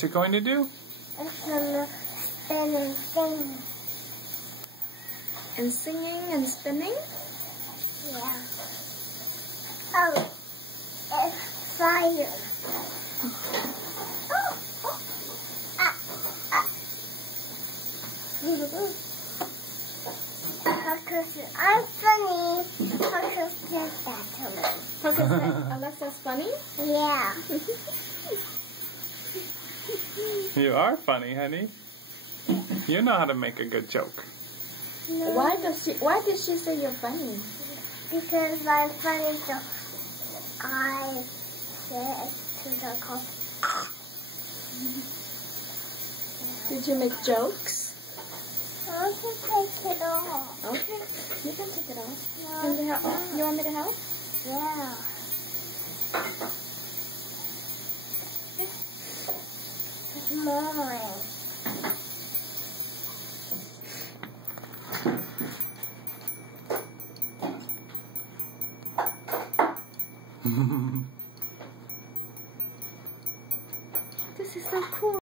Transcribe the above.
What's it going to do? It's gonna spin and sing. And singing and spinning? Yeah. Oh, it's fire. I'm funny. Parker said that to me. Parker said Alexa's funny? Yeah. You are funny, honey. You know how to make a good joke. No, Why did she say you're funny? because I'm funny, so I said to the cop. Did you make jokes? I want to take it off. Okay, you can take it off. No, You want me to help? yeah. It's mine. This is so cool.